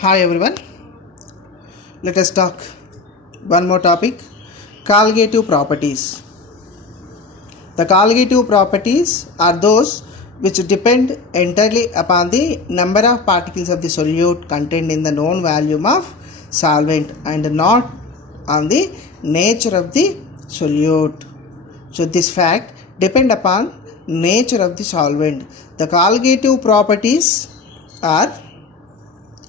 Hi everyone, let us talk one more topic, colligative properties. The colligative properties are those which depend entirely upon the number of particles of the solute contained in the known volume of solvent and not on the nature of the solute. So this fact depend upon nature of the solvent. The colligative properties are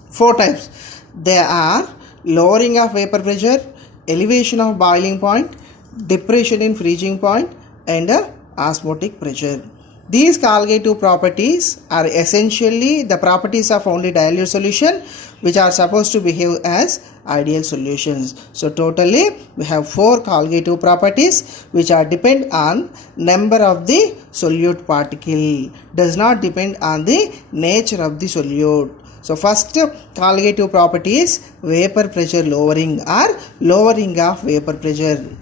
four types. They are lowering of vapor pressure, elevation of boiling point, depression in freezing point, and osmotic pressure. These colligative properties are essentially the properties of only dilute solution which are supposed to behave as ideal solutions. So totally we have four colligative properties which are depend on number of the solute particle, does not depend on the nature of the solute. So first colligative property is vapor pressure lowering or lowering of vapor pressure.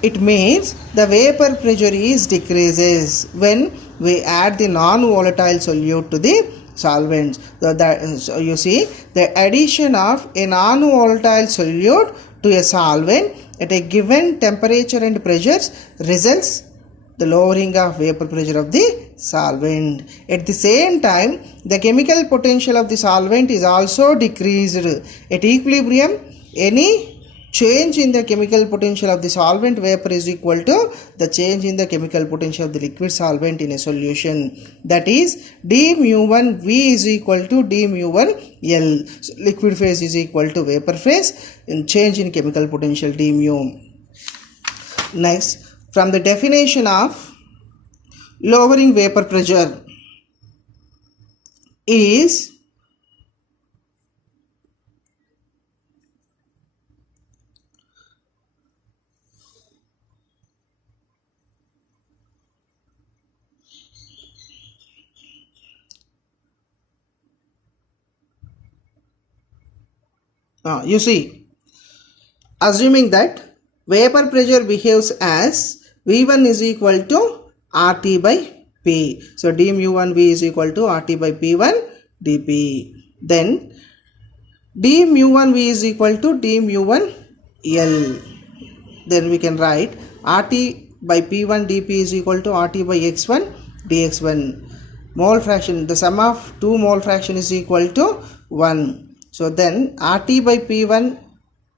It means the vapor pressure is decreases when we add the non-volatile solute to the solvents. So you see the addition of a non-volatile solute to a solvent at a given temperature and pressures results the lowering of vapor pressure of the solvent. At the same time, the chemical potential of the solvent is also decreased. At equilibrium, any change in the chemical potential of the solvent vapor is equal to the change in the chemical potential of the liquid solvent in a solution. That is d mu1 V is equal to d mu1 L. So liquid phase is equal to vapor phase and change in chemical potential d mu. Next, from the definition of lowering vapor pressure is you see, assuming that vapor pressure behaves as V1 is equal to RT by P. So d mu1 V is equal to RT by P1 dP. Then d mu1 V is equal to d mu1 L. Then we can write RT by P1 dP is equal to RT by X1 dX1. Mole fraction, the sum of two mole fraction is equal to 1. So then RT by P1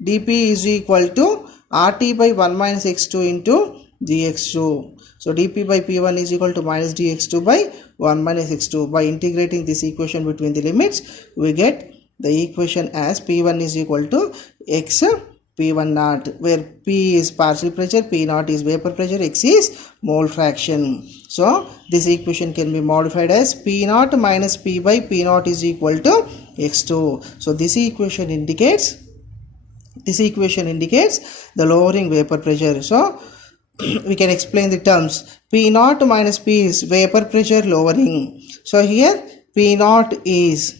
dP is equal to RT by 1 minus X2 into dx2. So dP by P1 is equal to minus dx2 by 1 minus x2. By integrating this equation between the limits, we get the equation as P1 is equal to x P1 naught, where P is partial pressure, P naught is vapor pressure, X is mole fraction. So this equation can be modified as P naught minus P by P naught is equal to x2. So this equation indicates the lowering vapor pressure. So we can explain the terms. P naught minus P is vapor pressure lowering. So here P naught is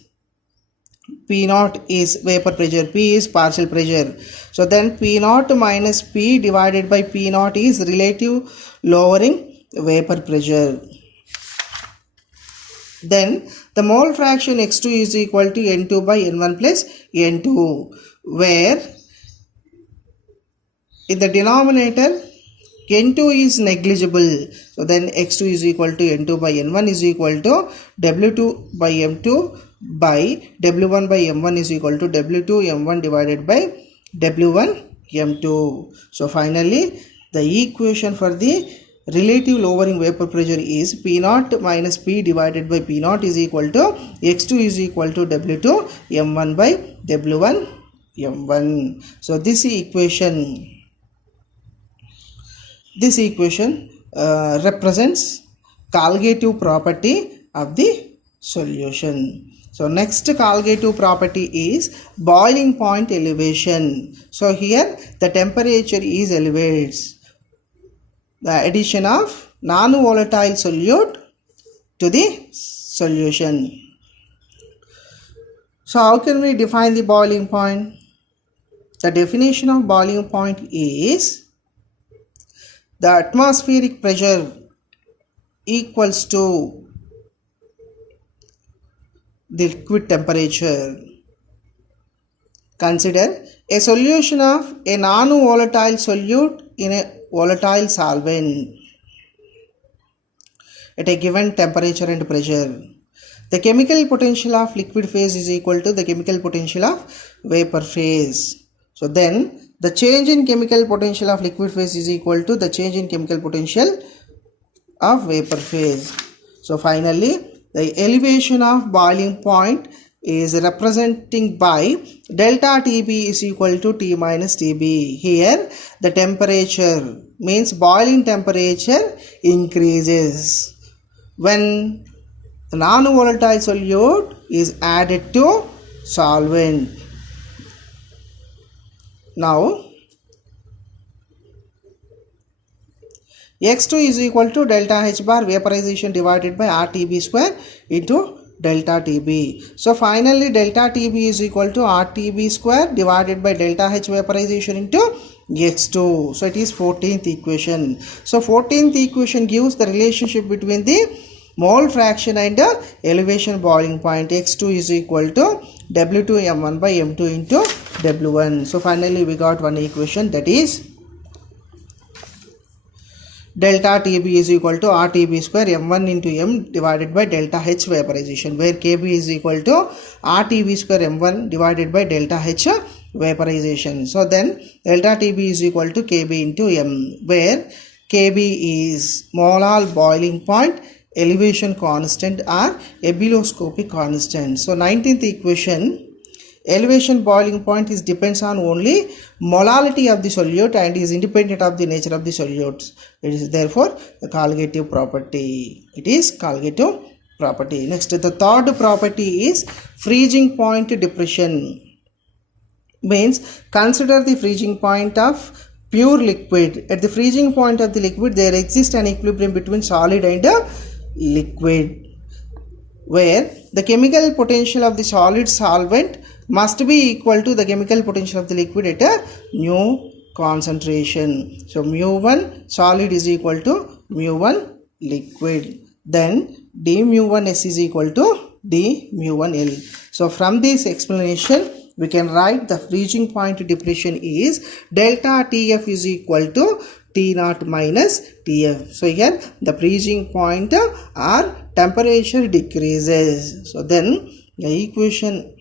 vapor pressure, P is partial pressure. So then P naught minus P divided by P naught is relative lowering vapor pressure. Then the mole fraction X2 is equal to N2 by N1 plus N2, where in the denominator N2 is negligible. So then X2 is equal to N2 by N1 is equal to W2 by M2 by W1 by M1 is equal to W2 M1 divided by W1 M2. So finally the equation for the relative lowering vapor pressure is P naught minus P divided by P naught is equal to X2 is equal to W2 M1 by W1 M1. So this equation represents colligative property of the solution. So next colligative property is boiling point elevation. So here the temperature is elevates. The addition of non-volatile solute to the solution. So how can we define the boiling point? The definition of boiling point is the atmospheric pressure equals to the liquid temperature. Consider a solution of a non-volatile solute in a volatile solvent at a given temperature and pressure. The chemical potential of liquid phase is equal to the chemical potential of vapor phase. So then the change in chemical potential of liquid phase is equal to the change in chemical potential of vapor phase. So finally, the elevation of boiling point is representing by delta TB is equal to T minus TB. Here the temperature means boiling temperature increases when the non-volatile solute is added to solvent. Now x2 is equal to delta H bar vaporization divided by RTB square into delta TB. So finally delta TB is equal to RTB square divided by delta H vaporization into x2. So it is 14th equation. So 14th equation gives the relationship between the mole fraction and elevation boiling point. x2 is equal to W2 M1 by M2 into W1. So finally we got one equation, that is delta TB is equal to RTB square M1 into M divided by delta H vaporization, where KB is equal to RTB square M1 divided by delta H vaporization. So then delta TB is equal to KB into M, where KB is molar boiling point, elevation constant or ebullioscopic constant. So 19th equation, elevation boiling point is depends on only molality of the solute and is independent of the nature of the solutes. It is therefore the colligative property. It is colligative property. Next, the third property is freezing point depression. Means consider the freezing point of pure liquid. At the freezing point of the liquid there exists an equilibrium between solid and liquid, where the chemical potential of the solid solvent must be equal to the chemical potential of the liquid at a mu concentration. So mu1 solid is equal to mu1 liquid. Then d mu1s is equal to d mu1l. So from this explanation we can write the freezing point depression is delta TF is equal to T0 minus TF. So here the freezing point or temperature decreases. So then the equation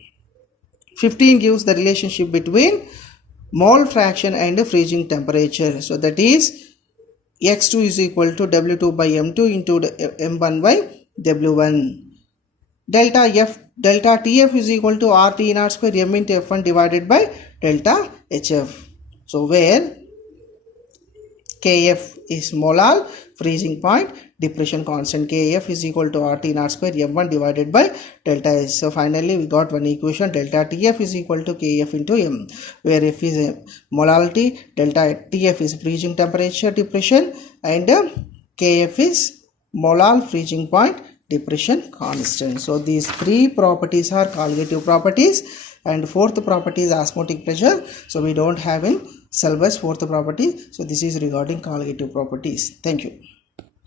15 gives the relationship between mole fraction and freezing temperature. So that is x2 is equal to W2 by M2 into M1 by W1. Delta TF is equal to RT0 square M into F1 divided by delta HF. So where Kf is molar freezing point, depression constant Kf is equal to RT0 square M1 divided by delta H. So finally we got one equation, delta TF is equal to Kf into M, where F is a molality, delta TF is freezing temperature depression, and Kf is molar freezing point depression constant. So these three properties are colligative properties, and fourth property is osmotic pressure. So we don't have in syllabus fourth property. So this is regarding colligative properties. Thank you.